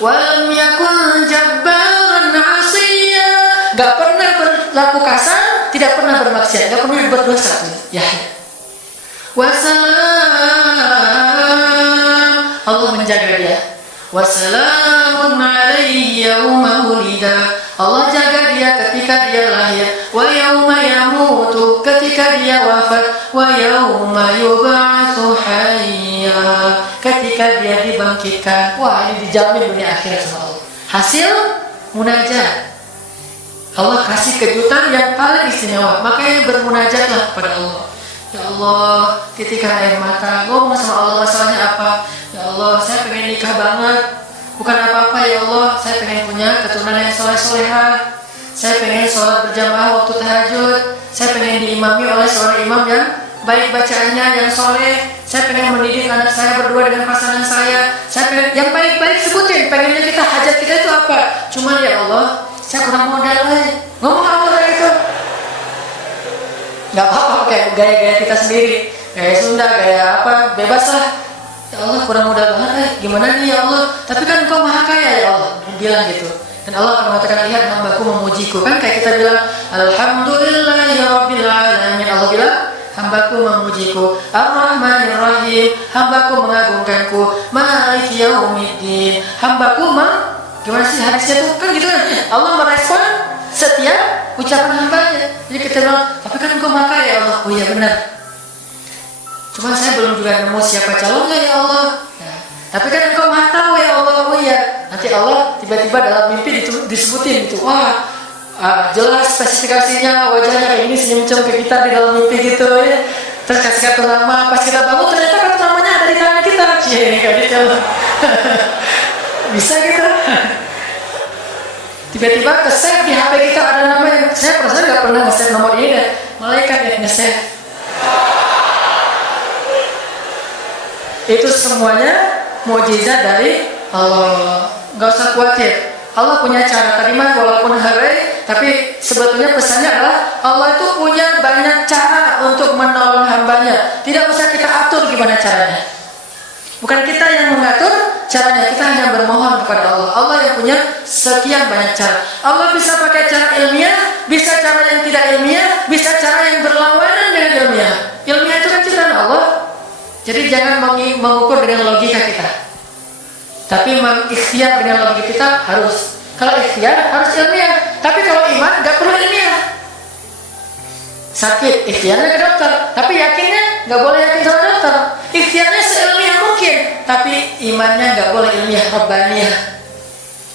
Wa lam yakun jabbaran 'asiyya, enggak pernah berlaku kasar, tidak pernah bermaksiat, enggak pernah berdosa tuh. Ya. Wassalam, Allah menjaga dia. Wassalamun alayya yawma wulida, Allah jaga dia ketika dia lahir. Wa yawma yamutu, ketika dia wafat. Wa yawma yub'atsu hayya, ketika dia dibangkitkan. Wah, ini dijamin dunia akhirat sama Allah. Hasil munajat. Allah kasih kejutan yang paling istimewa. Makanya bermunajatlah kepada Allah. Ya Allah, titikkan air mata, ngomong sama Allah masalahnya apa. Ya Allah, saya pengen nikah banget. Bukan apa-apa ya Allah, saya pengen punya keturunan yang soleh-soleha. Saya pengen sholat berjamaah waktu tahajud. Saya pengen diimami oleh seorang imam yang baik bacaannya, yang soleh. Saya pengen mendidik anak saya berdua dengan pasangan saya. Saya pengen yang baik-baik, sebutin. Pengennya kita, hajat kita itu apa. Cuman ya Allah, saya kurang modal ngomong apa itu. Gak apa-apa kayak gaya-gaya kita sendiri, gaya Sunda, gaya apa, bebas lah. Ya Allah, kurang modal banget, gimana nih ya Allah, tapi kan Engkau maha kaya ya Allah, bilang gitu. Dan Allah akan mengatakan, lihat hambaku memujiku. Kan kayak kita bilang Alhamdulillahirabbil alamin, Allah bilang hambaku memujiku. Ar-Rahmanir Rahim, hambaku mengagungkanku. Maliki yaumiddin, hambaku gimana sih hadisnya tuh, kan gitu kan. Allah merespon setiap ucapan hambanya. Jadi kita bilang, tapi kan Engkau maha kaya ya Allah. Oh iya benar, cuma saya belum juga nemu siapa calonnya ya Allah. Nah, tapi kan Engkau maha tahu ya Allah. Oh iya, nanti Allah tiba-tiba dalam mimpi disebutin gitu. Wah, jelas spesifikasinya, wajahnya kayak ini, senyum-senyum ke kita di dalam mimpi gitu ya. Terus kasih kartu nama, pas kita bangun ternyata kartu namanya ada di tangan kita. Cie, kayak gitu. Bisa gitu. Tiba-tiba ke-save di HP kita ada nama yang saya perasaan nggak pernah nge-save nomor ini deh. Malaikat yang nge-save. Itu semuanya mukjizat dari Allah. Nggak usah khawatir. Allah punya cara. Tadi mah walaupun hari, tapi sebetulnya pesannya adalah Allah itu punya banyak cara untuk menolong hambanya. Tidak usah kita atur gimana caranya. Bukan kita yang mengatur caranya, kita hanya bermohon kepada Allah. Allah yang punya sekian banyak cara. Allah bisa pakai cara ilmiah, bisa cara yang tidak ilmiah, bisa cara yang berlawanan dengan ilmiah. Ilmiah itu kan ciptaan Allah. Jadi jangan mengukur dengan logika kita, tapi mengikhtiar dengan logika kita harus. Kalau ikhtiar harus ilmiah, tapi kalau iman nggak perlu ilmiah. Sakit, ikhtiarnya ke dokter, tapi yakinnya nggak boleh yakin sama dokter. Ikhtiarnya seilmiah mungkin, tapi imannya nggak boleh ilmiah, rabbaniyah.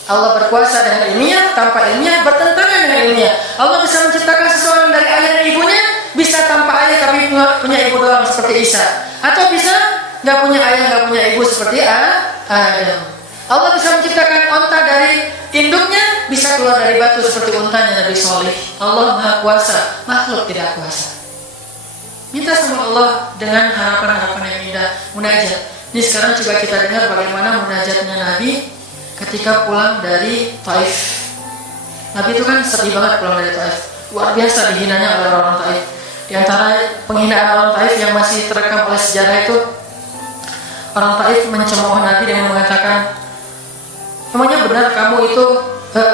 Allah berkuasa dengan ilmiah, tanpa ilmiah bertentangan dengan ilmiah. Allah bisa menciptakan seseorang dari ayah dan ibunya, bisa tanpa ayah tapi punya ibu doang seperti Isa, atau bisa nggak punya ayah nggak punya ibu seperti Adam. Allah bisa menciptakan onta dari induknya, bisa keluar dari batu seperti untanya Nabi Soleh. Allah Maha Kuasa, makhluk tidak kuasa. Minta sama Allah dengan harapan-harapan yang indah, munajat. Ini sekarang coba kita dengar bagaimana munajatnya Nabi ketika pulang dari Taif. Nabi itu kan sedih banget pulang dari Taif. Luar biasa dihinanya oleh orang Taif. Di antara penghinaan orang Taif yang masih terekam oleh sejarah itu, orang Taif mencemooh Nabi dengan mengatakan, emangnya benar kamu itu,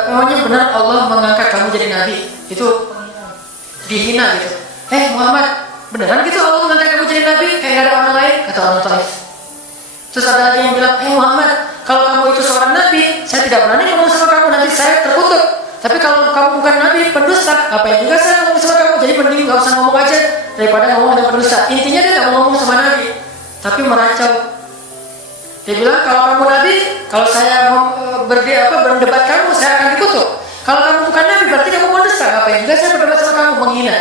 emangnya benar Allah mengangkat kamu jadi Nabi? Itu dihina gitu. Muhammad, beneran gitu Allah mengangkat kamu jadi Nabi? Kayak gak ada orang lain? Kata orang Taif. Terus ada lagi yang bilang, Muhammad, kalau kamu itu seorang Nabi, saya tidak berani ngomong sama kamu, nanti saya terkutuk. Tapi kalau kamu bukan Nabi, pendusta, apa yang juga saya ngomong sama kamu? Jadi mending gak usah ngomong aja daripada ngomong dengan pendusta. Intinya dia gak mau ngomong sama Nabi, tapi meracau. Dia bilang, kalau kamu Nabi, kalau saya berdebat kamu, saya akan dikutuk. Kalau kamu bukan Nabi, berarti kamu pendusta. Apa yang juga saya berdebat sama kamu, menghina.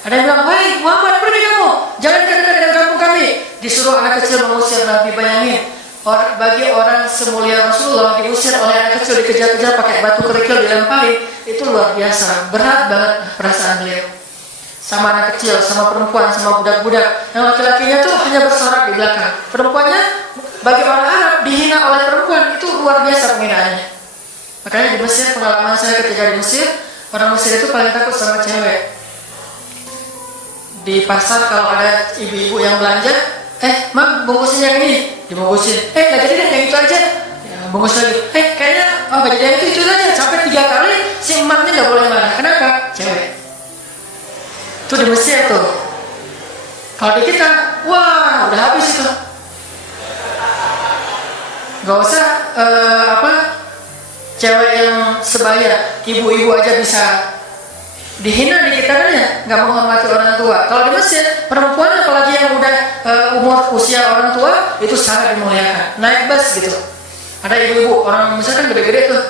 Ada yang bilang, wahai Muhammad, pergi kamu, jangan dekat-dekat dengan kampung kami. Disuruh anak kecil mengusir Nabi. Bayangin, bagi orang semulia Rasulullah diusir oleh anak kecil, dikejar-kejar pakai batu kerikil, dilempari, itu luar biasa, berat banget perasaan beliau. Sama anak kecil, sama perempuan, sama budak-budak. Yang laki-lakinya tuh hanya bersorak di belakang. Perempuannya bagi orang Arab dihina oleh perempuan, itu luar biasa penghinaannya. Makanya di Mesir, pengalaman saya ketika di Mesir, orang Mesir itu paling takut sama cewek. Di pasar kalau ada ibu-ibu yang belanja, Mam, bungkusin yang ini, dibungkusin. Gak jadi deh, yang itu aja. Ya, bungkus lagi. Kayaknya gak jadi yang itu aja. Sampai 3 kali si emaknya gak boleh marah. Kenapa? Cewek. Itu di Mesir tuh. Kalau di kita, wah, udah habis itu. Gak usah cewek yang sebaya, ibu-ibu aja bisa dihina di kita kan ya, nggak menghormati orang tua. Kalau di Mesir, perempuan apalagi yang udah umur usia orang tua itu sangat dimuliakan. Naik bus gitu, ada ibu-ibu orang Mesir kan gede-gede tuh,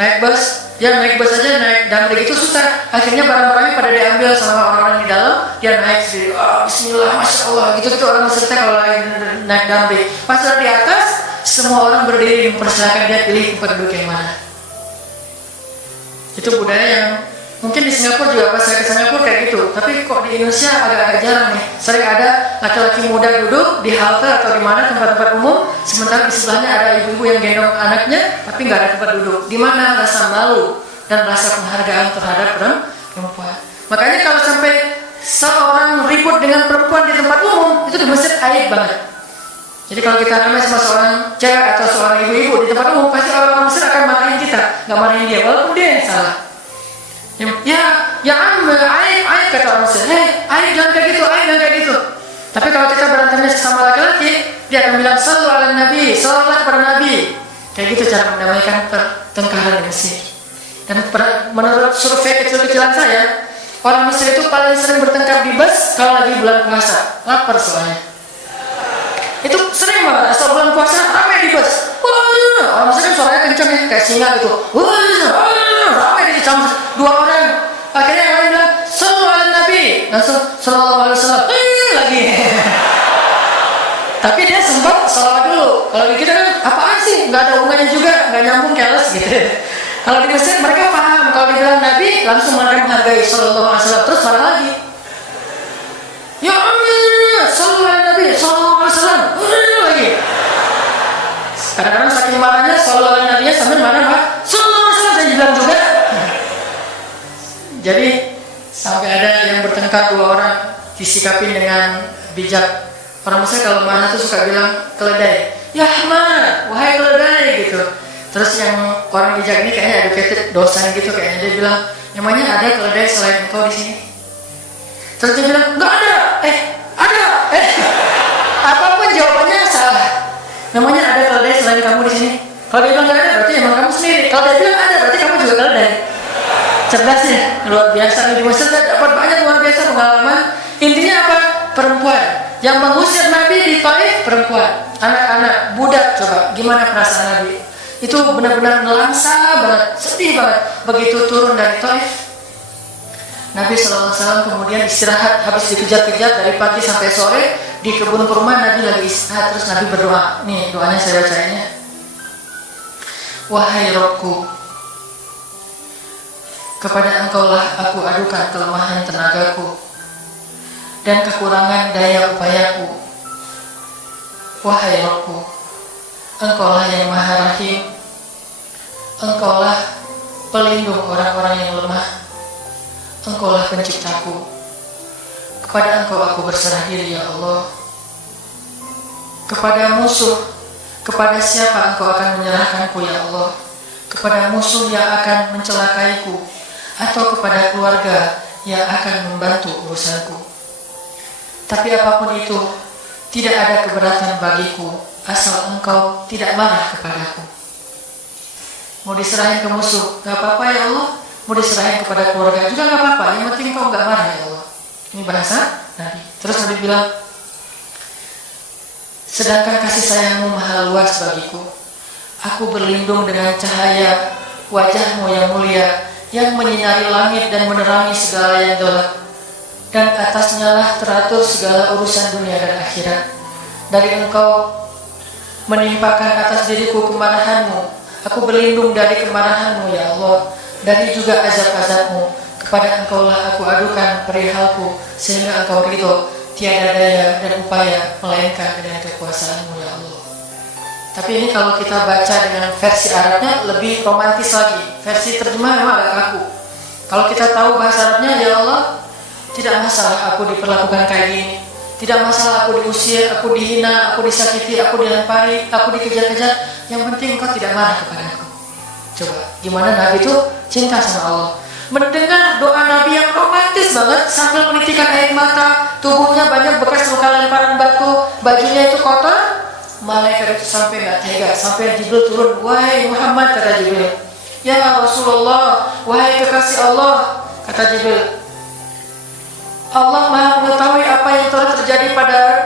naik bus, dia naik bus aja, naik damri itu susah. Akhirnya barang-barangnya pada diambil sama orang-orang di dalam, dia naik sendiri. Bismillah, masya Allah, gitu orang Mesir kalau lagi naik damri. Pas udah di atas, semua orang berdiri mempersilakan dia pilih tempat duduk yang mana. Itu budaya yang mungkin di Singapura juga, pas saya ke Singapura kayak gitu, tapi kok di Indonesia agak-agak jarang nih. Sering ada laki-laki muda duduk di halte atau di mana tempat-tempat umum, sementara di sebelahnya ada ibu-ibu yang gendong anaknya, tapi nggak ada tempat duduk. Di mana rasa malu dan rasa penghargaan terhadap perempuan. Makanya kalau sampai seorang ribut dengan perempuan di tempat umum, itu di Mesir aib banget. Jadi kalau kita ramai sama seorang cewek atau seorang ibu-ibu di tempat umum, pasti orang Mesir akan marahin kita, nggak marahin dia, walaupun dia yang salah. Aib kata orang Mesir, aib jangan kayak gitu. Tapi kalau kita berantemnya sesama laki-laki, dia akan bilang sallu ala Nabi, salawatlah kepada Nabi. Kayak gitu cara mendamaikan pertengkaran di Mesir. Dan menurut survei kecil-kecilan saya, orang Mesir itu paling sering bertengkar di bus kalau lagi bulan puasa, lapar soalnya. Itu sering banget, asal bulan puasa ramai di bus. Orang Mesir kan suaranya kencang ya, kayak singa gitu. Ramai di campur 2 orang. Akhirnya yang lain bilang sallu ala Nabi, langsung sallallahu alaihi wasallam lagi. Tapi dia sempat salawat dulu. Kalau di kita kan apaan sih, nggak ada hubungannya juga, nggak nyambung, careless gitu. Kalau di Mesir mereka paham, kalau dibilang Nabi langsung mereka menghargai sallallahu alaihi wasallam, terus marah lagi. Ya Allah, sallallahu alaihi Nabi, sallallahu alaihi wasallam lagi. Kadang-kadang saking marahnya sallallahu alaihi Nabi sambil marah, sallallahu alaihi wasallam saya bilang juga. Jadi sampai ada yang bertengkar 2 orang disikapin dengan bijak. Orang Mesir kalau marah tuh suka bilang keledai, ya Ahmad, wahai keledai gitu. Terus yang orang bijak ini kayaknya educated dosen gitu kayaknya, dia bilang, namanya ada keledai selain engkau di sini? Terus dia bilang, nggak ada. Ada. Apapun jawabannya salah. Namanya ada keledai selain kamu di sini. Kalau dia bilang nggak ada, berarti emang kamu sendiri. Kalau dia bilang ada, berarti kamu juga keledai. Cerdasnya luar biasa. Di Mesir dapat banyak luar biasa pengalaman. Intinya apa? Perempuan yang mengusir Nabi di Taif, perempuan, anak-anak, budak. Coba gimana perasaan Nabi? Itu benar-benar nelangsa banget, sedih banget begitu turun dari Taif. Nabi SAW kemudian istirahat, habis dikejar-kejar dari pagi sampai sore di kebun kurma. Nabi lagi istirahat, terus Nabi berdoa. Nih doanya saya bacainnya. Wahai Rabbku, kepada Engkaulah aku adukan kelemahan tenagaku dan kekurangan daya upayaku. Wahai Rabbku, Engkaulah yang Maha Rahim, Engkaulah pelindung orang-orang yang lemah, Engkaulah penciptaku. Kepada Engkau aku berserah diri, ya Allah. Kepada musuh, kepada siapa Engkau akan menyerahkanku, ya Allah? Kepada musuh yang akan mencelakaiku, atau kepada keluarga yang akan membantu urusanku. Tapi apapun itu, tidak ada keberatan bagiku, asal Engkau tidak marah kepadaku. Mau diserahin ke musuh, gak apa-apa ya Allah. Mau diserahin kepada keluarga juga gak apa-apa, yang penting Kau gak marah ya Allah. Ini bahasa Nabi. Terus Nabi bilang, sedangkan kasih sayangmu maha luas bagiku, aku berlindung dengan cahaya wajahmu yang mulia, yang menyinari langit dan menerangi segala yang gelap, dan atasnya lah teratur segala urusan dunia dan akhirat. Dari Engkau menimpakan atas diriku kemarahanmu, aku berlindung dari kemarahanmu ya Allah, dari juga azab-azabmu. Kepada Engkaulah aku adukan perihalku, sehingga Engkau ridho, tiada daya dan upaya melainkan dengan kekuasaanmu ya Allah. Tapi ini kalau kita baca dengan versi Arabnya lebih romantis lagi. Versi terjemah memang agak kaku. Kalau kita tahu bahasa Arabnya, ya Allah, tidak masalah aku diperlakukan kayak gini, tidak masalah aku diusir, aku dihina, aku disakiti, aku dilempari, aku dikejar-kejar. Yang penting Engkau tidak marah kepadaku. Coba, gimana Nabi itu cinta sama Allah. Mendengar doa Nabi yang romantis banget sambil menitikan air mata, tubuhnya banyak bekas luka lemparan batu, bajunya itu kotor. Malaikat itu sampai gak tega, sampai Jibril turun. Wahai Muhammad, kata Jibril, ya Rasulullah, wahai kekasih Allah, kata Jibril, Allah Maha mengetahui apa yang telah terjadi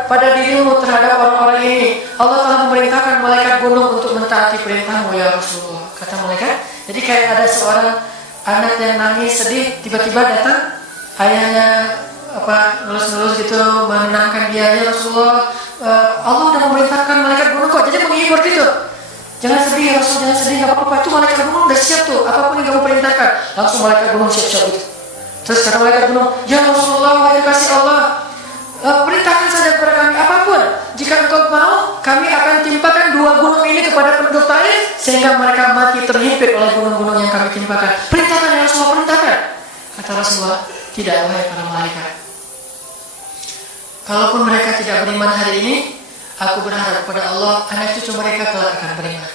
pada dirimu terhadap orang-orang ini. Allah telah memerintahkan malaikat gunung untuk mentaati perintahmu ya Rasulullah. Kata malaikat. Jadi kayak ada seorang anak yang nangis sedih, tiba-tiba datang ayahnya ngelus-ngelus gitu, menenangkan dia. Ya Rasulullah, Allah sudah memerintahkan malaikat gunung kok. Jadi menghibur gitu. Jangan sedih ya Rasul, jangan sedih, gak apa-apa. Itu malaikat gunung udah siap tuh, apapun yang kamu perintahkan. Langsung malaikat gunung siap-siap gitu. Terus kata malaikat gunung, ya Rasulullah, wahai kasih Allah, perintahkan saja kepada kami apapun. Jika engkau mau, kami akan timpakan dua gunung ini kepada penduduk Taif, sehingga mereka mati terhimpit oleh gunung-gunung yang kami timpakan. Perintahkan ya Rasulullah, perintahkan. Kata Rasulullah, tidak wahai para malaikat. Kalaupun mereka tidak beriman hari ini, aku berharap kepada Allah, anak cucu mereka kelak akan beriman.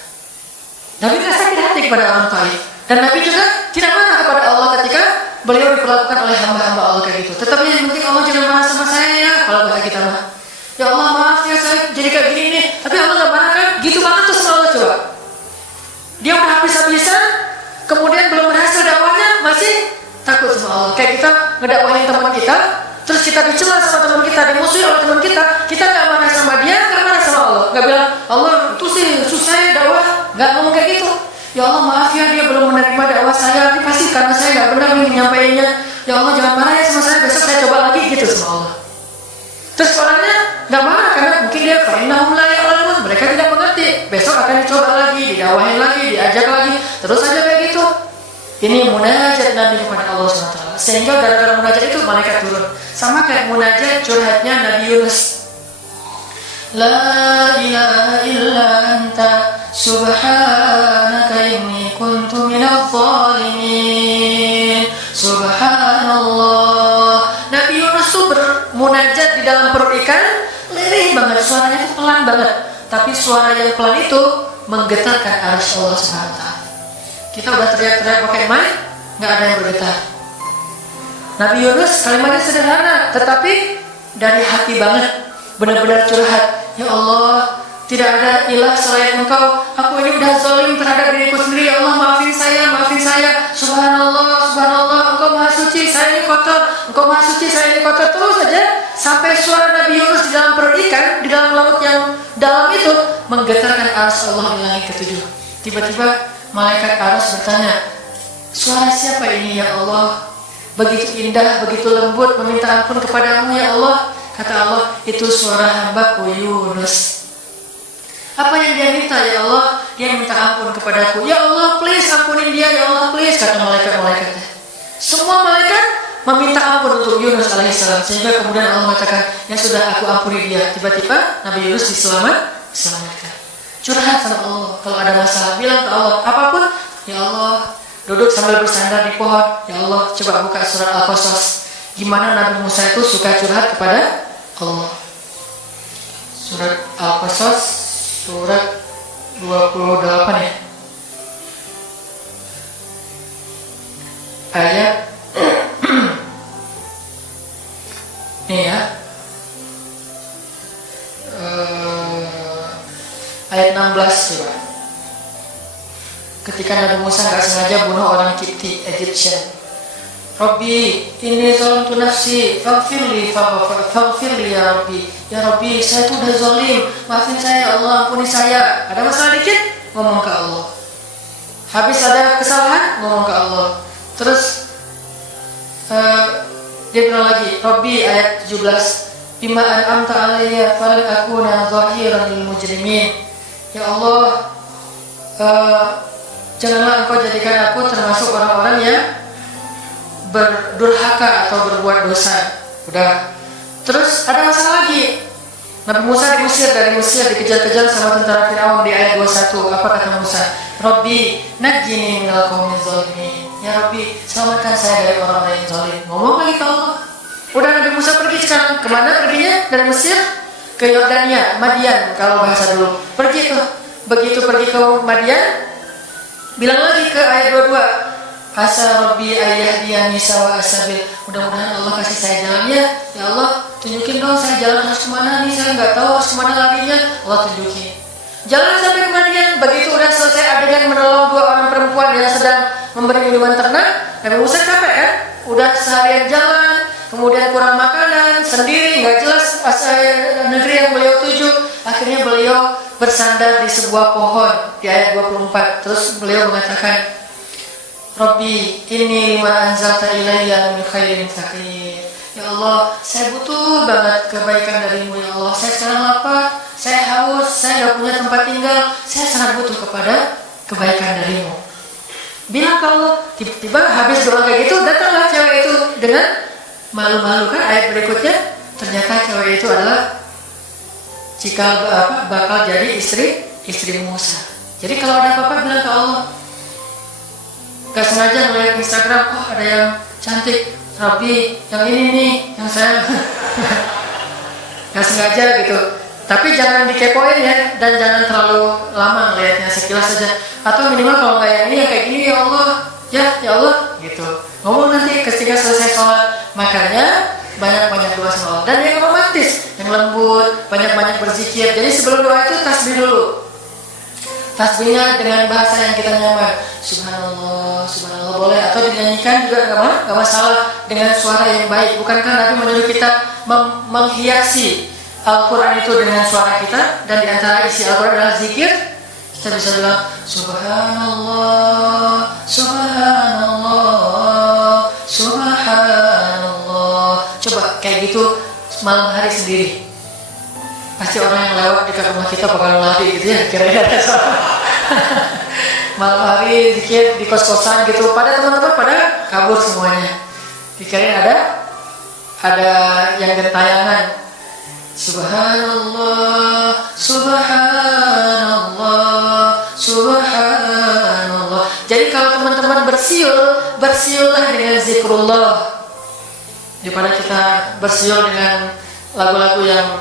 Nabi tidak sakit hati kepada orang Taif, dan Nabi juga tidak marah kepada Allah ketika beliau diperlakukan oleh hamba-hamba Allah kayak gitu. Tetapi yang penting Allah jangan marah sama saya ya. Kalau bahasa kita mah, ya Allah maaf ya saya jadi kayak gini nih. Tapi Allah nggak marah kan? Gitu banget tuh sama Allah. Coba. Dia udah habis-habisan, kemudian belum berhasil dakwahnya, masih takut sama Allah. Kayak kita ngedakwahin teman kita, terus kita dicela sama teman kita, dimusuhi oleh teman kita nggak marah sama dia, nggak marah sama Allah. Nggak bilang Allah itu sih susah ya dakwah, nggak ngomong kayak gitu. Ya Allah maaf ya dia belum menerima dakwah saya, ini pasti karena saya nggak benar nih menyampaikannya. Ya Allah jangan marah ya sama saya, besok saya coba lagi gitu sama Allah. Terus orangnya nggak marah karena mungkin dia fa'innahum la ya'lamun, mereka tidak mengerti. Besok akan dicoba lagi, didakwahin lagi, diajak lagi, terus aja kayak gitu. Ini munajat Nabi kepada Allah SWT. Sehingga gara-gara munajat itu malaikat turun. Sama kayak munajat curhatnya Nabi Yunus. La ilaha illa anta subhanaka inni kuntu minadh dhalimin. Subhanallah. Nabi Yunus tuh bermunajat di dalam perut ikan, lirih banget, suaranya tuh pelan banget. Tapi suara yang pelan itu menggetarkan arsy Allah Subhanahu wa taala. Kita udah teriak-teriak pakai mic, nggak ada yang bergetar. Nabi Yunus kalimatnya sederhana, tetapi dari hati banget, benar-benar curhat. Ya Allah, tidak ada ilah selain Engkau. Aku ini udah zalim terhadap diriku sendiri. Ya Allah, maafin saya, maafin saya. Subhanallah, subhanallah, Engkau maha suci, saya ini kotor. Engkau maha suci, saya ini kotor. Terus saja sampai suara Nabi Yunus di dalam perut ikan, di dalam laut yang dalam itu menggetarkan arsy Allah di langit ketujuh. Tiba-tiba malaikat arsy bertanya, suara siapa ini ya Allah? Begitu indah, begitu lembut, meminta ampun kepadamu ya Allah. Kata Allah, itu suara hambaku Yunus. Apa yang dia minta ya Allah? Dia minta ampun kepadaku. Ya Allah, please ampunin dia, ya Allah, please. Kata malaikat-malaikatnya. Semua malaikat meminta ampun untuk Yunus alaihissalam. Sehingga kemudian Allah mengatakan, ya sudah, aku ampuni dia. Tiba-tiba Nabi Yunus diselamatkan. Curhat sama Allah. Kalau ada masalah, bilang ke Allah, apapun, ya Allah. Duduk sambil bersandar di pohon. Ya Allah, coba buka surat Al-Qasas. Gimana Nabi Musa itu suka curhat kepada Allah. Surat Al-Qasas, surat 28 ya. Ayat ini ya. Ayat 16 coba. Ketika Nabi Musa nggak sengaja bunuh orang Kipti, Egyptian. Rabbi, ini zalamtu nafsi, faghfirli ya Rabbi. Ya Rabbi, saya itu udah zalim, maafin saya ya Allah, ampuni saya. Ada masalah dikit, ngomong ke Allah. Habis ada kesalahan, ngomong ke Allah. Terus dia bilang lagi, Rabbi, ayat 17, bima an'amta alayya fal akuna zahiran lil mujrimin. Ya Allah, janganlah Engkau jadikan aku termasuk orang-orang yang berdurhaka atau berbuat dosa. Udah. Terus ada masalah lagi. Nabi Musa diusir dari Mesir, dikejar-kejar sama tentara Firaun di ayat 21. Apa kata Musa? Rabbi, najjini minal qaumiz zalimin. Ya Rabbi, selamatkan saya dari orang-orang yang zalim. Ngomong lagi ke Allah. Udah, Nabi Musa pergi sekarang. Kemana perginya? Dari Mesir ke Yordania, Madian kalau bahasa dulu. Pergi tuh. Begitu pergi ke Madian, bilang lagi ke ayat 22. Asa Rabbi ayyahdiyani sawa asabil. Mudah-mudahan Allah kasih saya jalannya. Ya Allah, tunjukin dong saya jalan harus kemana nih. Saya nggak tahu harus kemana larinya. Allah tunjukin. Jalan sampai kemana. Begitu udah selesai adegan menolong dua orang perempuan yang sedang memberi minuman ternak. Nabi Musa capek kan? Udah seharian jalan, kemudian kurang makanan, sendiri, nggak jelas negeri yang beliau tuju. Akhirnya beliau bersandar di sebuah pohon di ayat 24. Terus beliau mengatakan, Rabbi, ini ma anzalta ilayya min khairin faqir. Ya Allah, saya butuh banget kebaikan darimu ya Allah. Saya sekarang lapar, saya haus, saya gak punya tempat tinggal. Saya sangat butuh kepada kebaikan darimu. Bilang ke Allah, tiba-tiba habis doa kayak gitu, datanglah cewek itu dengan malu-malu kan. Ayat berikutnya, ternyata cewek itu adalah bakal jadi istri Musa. Jadi kalau ada apa-apa bilang ke Allah. Gak sengaja ngeliat Instagram, oh ada yang cantik, Rabbi, yang ini nih, yang saya gak sengaja gitu. Tapi jangan dikepoin ya, dan jangan terlalu lama ngeliatnya, sekilas saja. Atau minimal kalau nggak yang ini, yang kayak gini, ya Allah, ya Allah, gitu. Ngomong nanti ketika selesai sholat. Makanya banyak-banyak doa sama Allah. Dan yang romantis, yang lembut, banyak-banyak berzikir. Jadi sebelum doa itu tasbih dulu. Tasbihnya dengan bahasa yang kita nyaman. Subhanallah, subhanallah boleh. Atau dinyanyikan juga gak masalah dengan suara yang baik. Bukankah Nabi menyuruh kita menghiasi Al-Quran itu dengan suara kita? Dan diantara isi Al-Quran adalah zikir. Kita bisa bilang Subhanallah, Subhanallah, Subhanallah. Coba kayak gitu malam hari sendiri. Pasti orang yang lewat dekat rumah kita bakal lari gitu ya, kira-kira ada soal. Malam hari zikir di kos-kosan gitu, pada teman-teman pada kabur semuanya. Dikirain ada yang gentayangan. Subhanallah, Subhanallah, Subhanallah. Jadi kalau teman-teman bersiullah dengan zikrullah. Daripada kita bersiul dengan lagu-lagu yang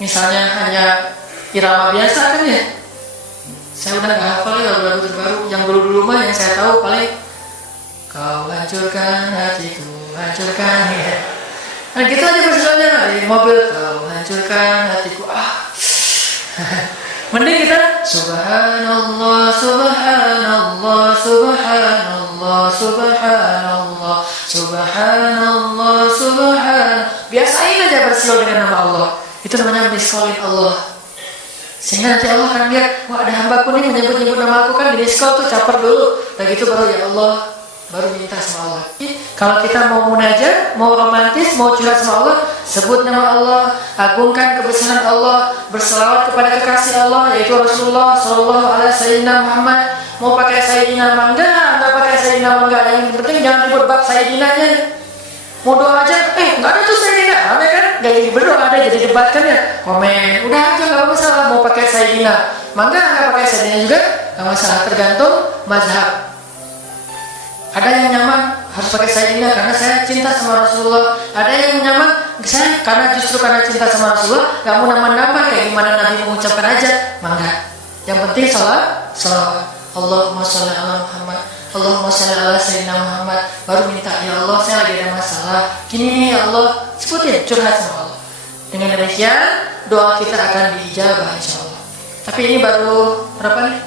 misalnya hanya irama biasa kan ya. Saya udah nggak hafal ya lagu-lagu terbaru. Yang dulu-dulu mah yang saya tahu paling kau hancurkan hatiku, hancurkan ya. Nah gitu aja persoalannya di mobil, kau hancurkan hatiku. Mending kita Subhanallah, Subhanallah, Subhanallah, Subhanallah, Subhanallah, Subhan. Biasain aja bersiul dengan nama Allah. Itu namanya miskolin Allah. Sehingga nanti Allah akan lihat, wah ada hambaku nih menyebut-nyebut nama aku, kan di diskol tuh caper dulu. Dan gitu baru ya Allah, baru minta sama Allah. Kalau kita mau munajat, mau romantis, mau curhat sama Allah, sebut nama Allah, agungkan kebesaran Allah, berselawat kepada kekasih Allah yaitu Rasulullah Sallallahu Alaihi Wasallam Muhammad. Mau pakai Sayyidina mangga, nggak pakai Sayyidina mangga, yang penting jangan ribut bab Sayyidinanya. Mau doa aja, nggak ada tuh Sayyidina, ada kan? Gak jadi berdoa, ada jadi debat kan ya? Komen, udah aja nggak masalah. Mau pakai Sayyidina mangga, nggak pakai Sayyidina juga nggak masalah, tergantung mazhab. Ada yang nyaman harus pakai Sayyidina karena saya cinta sama Rasulullah. Ada yang nyaman saya justru karena cinta sama Rasulullah nggak mau nambah-nambah kayak gimana Nabi mengucapkan aja, mangga. Yang penting salawat. Allahumma sholli ala Muhammad, Allahumma sholli ala Sayyidina Muhammad. Baru minta, ya Allah saya lagi ada masalah gini ya Allah, sebutin, curhat sama Allah. Dengan demikian doa kita akan diijabah insya Allah. Tapi ini baru berapa nih?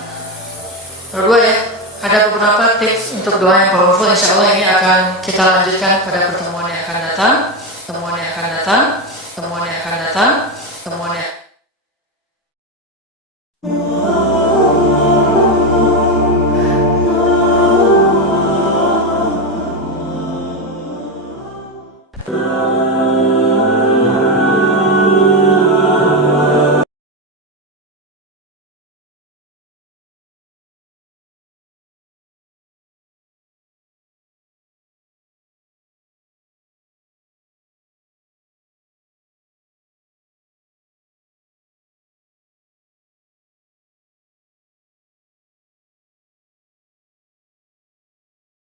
Baru 2 ya. Ada beberapa tips untuk doa yang powerful. Insya Allah ini akan kita lanjutkan pada pertemuan yang akan datang.